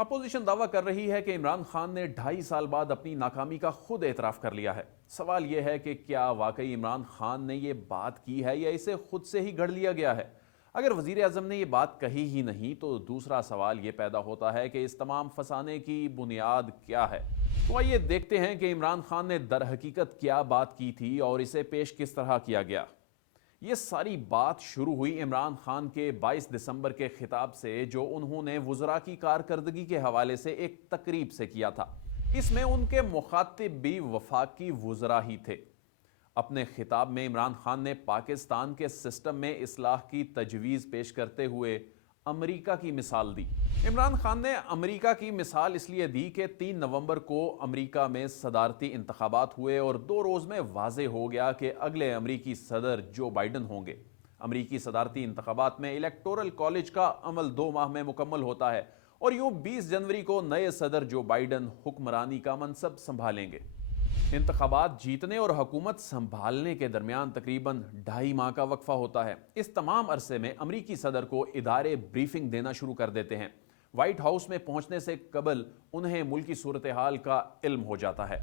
Opposition دعویٰ کر رہی ہے کہ عمران خان نے 2.5 سال بعد اپنی ناکامی کا خود اعتراف کر لیا ہے۔ سوال یہ ہے کہ کیا واقعی عمران خان نے یہ بات کی ہے یا اسے خود سے ہی گھڑ لیا گیا ہے؟ اگر وزیر اعظم نے یہ بات کہی ہی نہیں تو دوسرا سوال یہ پیدا ہوتا ہے کہ اس تمام فسانے کی بنیاد کیا ہے؟ تو آئیے دیکھتے ہیں کہ عمران خان نے در حقیقت کیا بات کی تھی اور اسے پیش کس طرح کیا گیا۔ یہ ساری بات شروع ہوئی عمران خان کے 22 دسمبر کے خطاب سے جو انہوں نے وزراء کی کارکردگی کے حوالے سے ایک تقریب سے کیا تھا۔ اس میں ان کے مخاطب بھی وفاقی وزراء ہی تھے۔ اپنے خطاب میں عمران خان نے پاکستان کے سسٹم میں اصلاح کی تجویز پیش کرتے ہوئے امریکہ کی مثال دی۔ عمران خان نے امریکہ کی مثال اس لیے دی کہ 3 نومبر کو امریکہ میں صدارتی انتخابات ہوئے اور 2 روز میں واضح ہو گیا کہ اگلے امریکی صدر جو بائیڈن ہوں گے۔ امریکی صدارتی انتخابات میں الیکٹورل کالج کا عمل 2 ماہ میں مکمل ہوتا ہے اور یوں 20 جنوری کو نئے صدر جو بائیڈن حکمرانی کا منصب سنبھالیں گے۔ انتخابات جیتنے اور حکومت سنبھالنے کے درمیان تقریباً 2.5 ماہ کا وقفہ ہوتا ہے۔ اس تمام عرصے میں امریکی صدر کو ادارے بریفنگ دینا شروع کر دیتے ہیں۔ وائٹ ہاؤس میں پہنچنے سے قبل انہیں ملکی صورتحال کا علم ہو جاتا ہے۔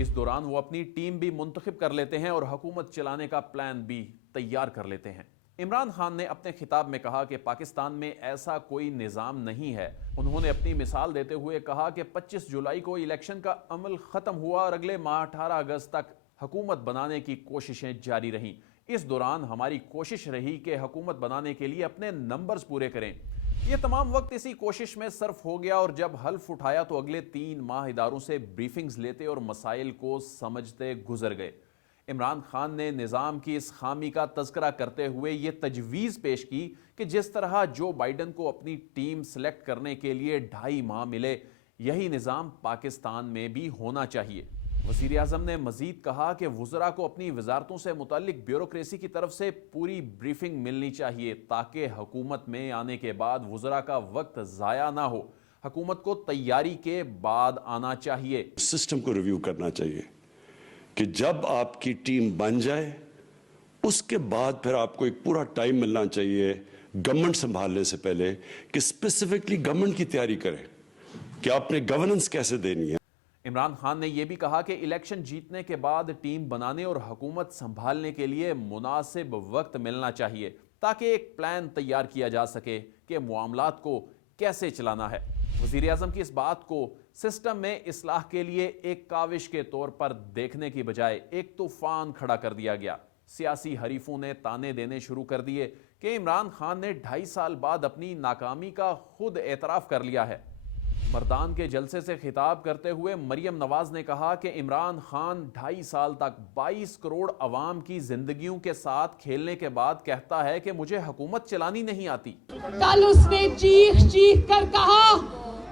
اس دوران وہ اپنی ٹیم بھی منتخب کر لیتے ہیں اور حکومت چلانے کا پلان بھی تیار کر لیتے ہیں۔ عمران خان نے اپنے خطاب میں کہا کہ پاکستان میں ایسا کوئی نظام نہیں ہے۔ انہوں نے اپنی مثال دیتے ہوئے کہا کہ 25 جولائی کو الیکشن کا عمل ختم ہوا اور اگلے ماہ 18 اگست تک حکومت بنانے کی کوششیں جاری رہیں۔ اس دوران ہماری کوشش رہی کہ حکومت بنانے کے لیے اپنے نمبرز پورے کریں۔ یہ تمام وقت اسی کوشش میں صرف ہو گیا اور جب حلف اٹھایا تو اگلے 3 ماہ اداروں سے بریفنگز لیتے اور مسائل کو سمجھتے گزر گئے۔ عمران خان نے نظام کی اس خامی کا تذکرہ کرتے ہوئے یہ تجویز پیش کی کہ جس طرح جو بائیڈن کو اپنی ٹیم سلیکٹ کرنے کے لیے 2.5 ماہ ملے، یہی نظام پاکستان میں بھی ہونا چاہیے۔ وزیر اعظم نے مزید کہا کہ وزراء کو اپنی وزارتوں سے متعلق بیوروکریسی کی طرف سے پوری بریفنگ ملنی چاہیے تاکہ حکومت میں آنے کے بعد وزراء کا وقت ضائع نہ ہو۔ حکومت کو تیاری کے بعد آنا چاہیے۔ سسٹم کو ریویو کرنا چاہیے کہ جب آپ کی ٹیم بن جائے اس کے بعد پھر آپ کو ایک پورا ٹائم ملنا چاہیے گورنمنٹ سنبھالنے سے پہلے کہ اسپیسیفکلی گورنمنٹ کی تیاری کریں کہ آپ نے گورننس کیسے دینی ہے۔ عمران خان نے یہ بھی کہا کہ الیکشن جیتنے کے بعد ٹیم بنانے اور حکومت سنبھالنے کے لیے مناسب وقت ملنا چاہیے تاکہ ایک پلان تیار کیا جا سکے کہ معاملات کو کیسے چلانا ہے۔ وزیر اعظم کی اس بات کو سسٹم میں اصلاح کے لیے ایک کاوش کے طور پر دیکھنے کی بجائے ایک طوفان کھڑا کر دیا گیا۔ سیاسی حریفوں نے تانے دینے شروع کر دیے کہ عمران خان نے 2.5 سال بعد اپنی ناکامی کا خود اعتراف کر لیا ہے۔ مردان کے جلسے سے خطاب کرتے ہوئے مریم نواز نے کہا کہ عمران خان 2.5 سال تک 22 کروڑ عوام کی زندگیوں کے ساتھ کھیلنے کے بعد کہتا ہے کہ مجھے حکومت چلانی نہیں آتی۔ کل اس نے چیخ چیخ کر کہا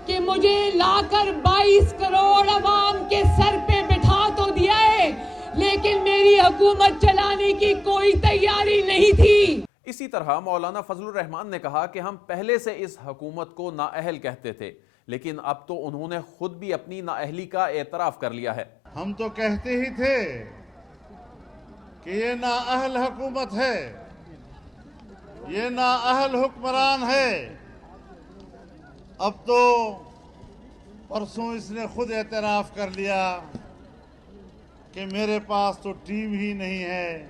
کہ مجھے لا کر 22 کروڑ عوام کے سر پہ بٹھا تو دیا ہے لیکن میری حکومت چلانے کی کوئی تیاری نہیں تھی۔ اسی طرح مولانا فضل الرحمان نے کہا کہ ہم پہلے سے اس حکومت کو نااہل کہتے تھے لیکن اب تو انہوں نے خود بھی اپنی نااہلی کا اعتراف کر لیا ہے۔ ہم تو کہتے ہی تھے کہ یہ نااہل حکومت ہے، یہ نااہل حکمران ہے۔ اب تو پرسوں اس نے خود اعتراف کر لیا کہ میرے پاس تو ٹیم ہی نہیں ہے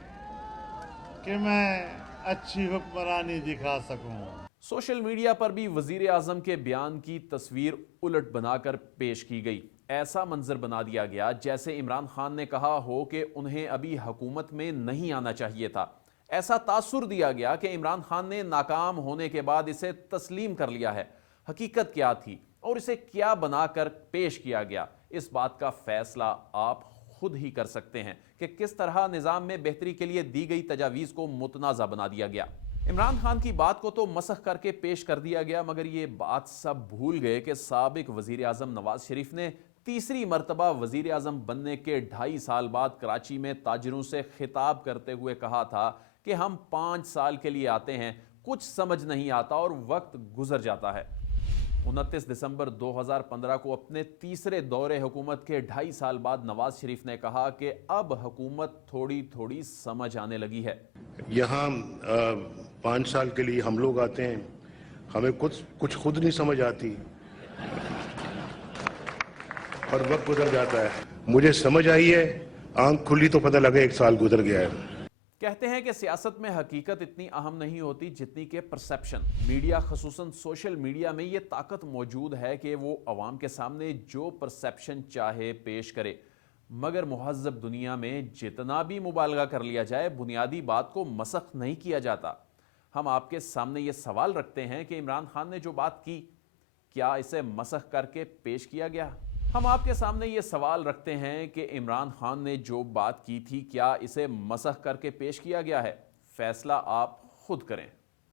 کہ میں اچھی حکمرانی دکھا سکوں۔ سوشل میڈیا پر بھی وزیر اعظم کے بیان کی تصویر الٹ بنا کر پیش کی گئی۔ ایسا منظر بنا دیا گیا جیسے عمران خان نے کہا ہو کہ انہیں ابھی حکومت میں نہیں آنا چاہیے تھا۔ ایسا تاثر دیا گیا کہ عمران خان نے ناکام ہونے کے بعد اسے تسلیم کر لیا ہے۔ حقیقت کیا تھی اور اسے کیا بنا کر پیش کیا گیا، اس بات کا فیصلہ آپ خود ہی کر سکتے ہیں کہ کس طرح نظام میں بہتری کے لیے دی گئی تجاویز کو متنازع بنا دیا گیا۔ عمران خان کی بات کو تو مسخ کر کے پیش کر دیا گیا مگر یہ بات سب بھول گئے کہ سابق وزیر اعظم نواز شریف نے تیسری مرتبہ وزیر اعظم بننے کے 2.5 سال بعد کراچی میں تاجروں سے خطاب کرتے ہوئے کہا تھا کہ ہم 5 سال کے لیے آتے ہیں، کچھ سمجھ نہیں آتا اور وقت گزر جاتا ہے۔ 29 دسمبر 2015 کو اپنے تیسرے دور حکومت کے 2.5 سال بعد نواز شریف نے کہا کہ اب حکومت تھوڑی تھوڑی سمجھ آنے لگی ہے۔ یہاں 5 سال کے لیے ہم لوگ آتے ہیں، ہمیں کچھ خود نہیں سمجھ آتی اور وقت گزر جاتا ہے. مجھے سمجھ آئی ہے, آنکھ کھلی تو پتہ لگا 1 سال گزر گیا ہے. کہتے ہیں کہ سیاست میں حقیقت اتنی اہم نہیں ہوتی جتنی کہ پرسیپشن. میڈیا خصوصاً سوشل میڈیا میں یہ طاقت موجود ہے کہ وہ عوام کے سامنے جو پرسیپشن چاہے پیش کرے, مگر مہذب دنیا میں جتنا بھی مبالغہ کر لیا جائے بنیادی بات کو مسخ نہیں کیا جاتا. ہم آپ کے سامنے یہ سوال رکھتے ہیں کہ عمران خان نے جو بات کی کیا اسے مسخ کر کے پیش کیا گیا؟ ہم آپ کے سامنے یہ سوال رکھتے ہیں کہ عمران خان نے جو بات کی تھی کیا اسے مسخ کر کے پیش کیا گیا ہے؟ فیصلہ آپ خود کریں.